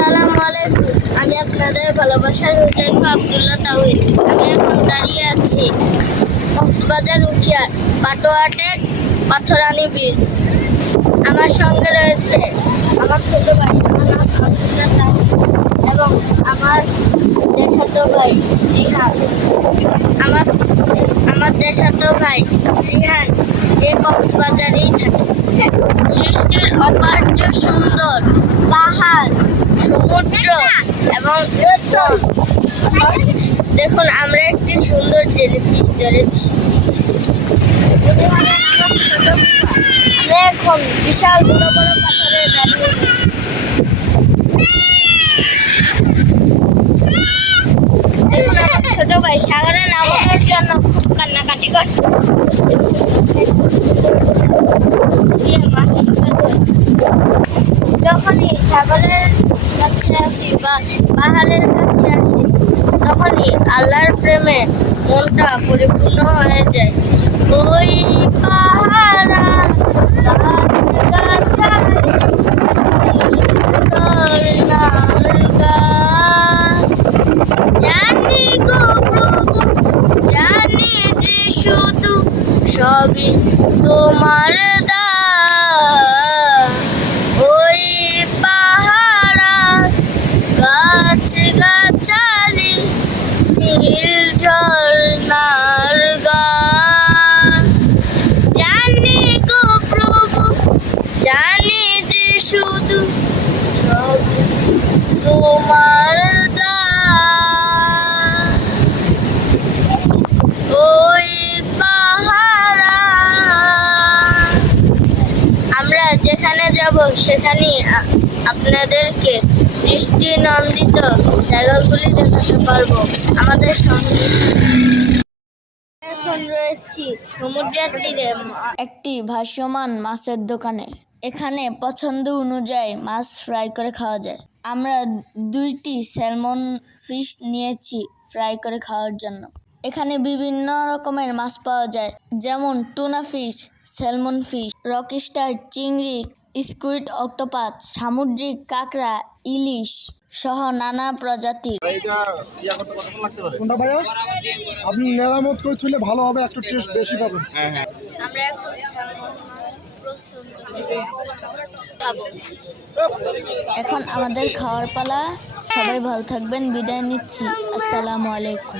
আসসালামু আলাইকুম। আমি আপনাদের ভালোবাসার হুজাইফা আব্দুল্লাহ তাওহিদ। আমি এখন দাঁড়িয়ে আছি কক্সবাজার উখিয়ার পাটোয়াটের পাথরানি বীচ। আমার সঙ্গে রয়েছে আমার ছোট ভাই আমার নাম আব্দুল্লাহ তাওহিদ এবং আমার জ্যাঠাতো ভাই রিহান। আমার আমার জ্যাঠাতো ভাই রিহান এই কক্সবাজারেই থাকে। সৃষ্টির অপার্য সুন্দর পাহাড়, সমুদ্র এবং বন। দেখুন, আমরা একটি সুন্দর জেলিফিশ ধরেছি। আমরা এখন বিশাল বড় বড় পাথরে দাঁড়িয়ে রয়েছি। দেখুন, আমার ছোট ভাই সাগরে নামানোর জন্য খুব কান্নাকাটি করছে। যখনই সাগরের কাছে আসি বা পাহাড়ের কাছে আসি, তখনই আল্লাহর প্রেমে মনটা পরিপূর্ণ হয়ে যায়। ওই পাহাড় জানি গো প্রভু, জানি যে শুধু সবই তোমার দান। ওই পাহাড় গাছ গাছালি নীল ঝর্ণার গান। জানি গো প্রভু, জানি যে শুধু সবই তোমার দান। ওই পাহাড় আমরা যেখানে যাব সেখানেই আপনাদেরকে দৃষ্টিনন্দিত জায়গাগুলি দেখাতে পারবো। আমাদের সঙ্গে এখন রয়েছি সমুদ্রের তীরে একটি ভাসমান মাছের দোকানে। এখানে পছন্দ অনুযায়ী মাছ ফ্রাই করে খাওয়া যায়। আমরা 2টি স্যালমন ফিশ নিয়েছি ফ্রাই করে খাওয়ার জন্য। এখানে বিভিন্ন রকমের মাছ পাওয়া যায়, যেমন tuna fish, salmon fish, Rockstar চিংড়ি, স্কুইড, অক্টোপাস, সামুদ্রিক কাঁকড়া, ইলিশ সহ নানা প্রজাতির। কোনটা ভাইয়া আপনি মেরামত করে তুলে ভালো হবে, একটু টেস্ট বেশি পাবেন। আমরা এখন স্যালমন মাছ পছন্দ খাবো। এখন আমাদের খাওয়ার পালা। সবাই ভালো থাকবেন, বিদায় নিচ্ছি। আসসালামু আলাইকুম।